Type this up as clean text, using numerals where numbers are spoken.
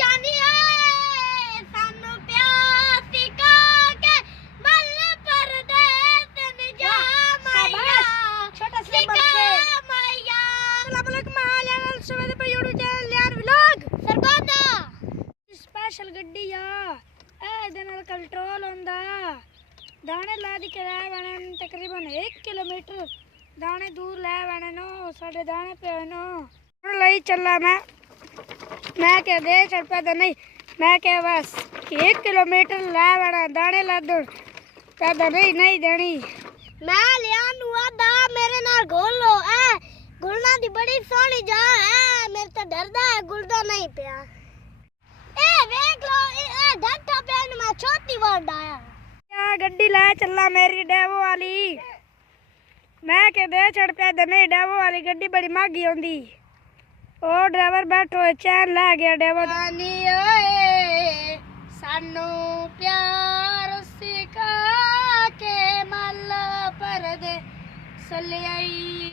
जानी है सानू प्यार सिखा के बल परदेस न जा माया छोटा से बच्चे माया अस्सलाम वालेकुम हाल सवेरे पे यूट्यूब चैनल यार व्लॉग सरबता स्पेशल गड्डी आ ए दे नाल कंट्रोल होंदा दाने ला दी के लै तकरीबन 1 किलोमीटर दाने दूर लै वैने नो साडे दाने पे नो हुण लई चला मैं क्या दे चल पैदा नहीं मैं क्या बस 1 किलोमीटर लै वैना दाने ला दो पैदा नहीं देनी मैं लिया नु आदा मेरे नाल घोल लो ए गुलना दी बड़ी सोहनी जा है मेरे तो डरदा है गुलदा नहीं पिया ए देख लो ए घंटा पेन में छोटी वर्ड आया क्या गड्डी ला चला मेरी डेवो वाली मैं के दे चढ़ पे नहीं डेवो वाली गड्डी बड़ी महंगी होंदी ओ ड्राइवर बैठो चैन ला गया डेवो दानी ओए सानू प्यार सिखा के मल पर दे सलियाई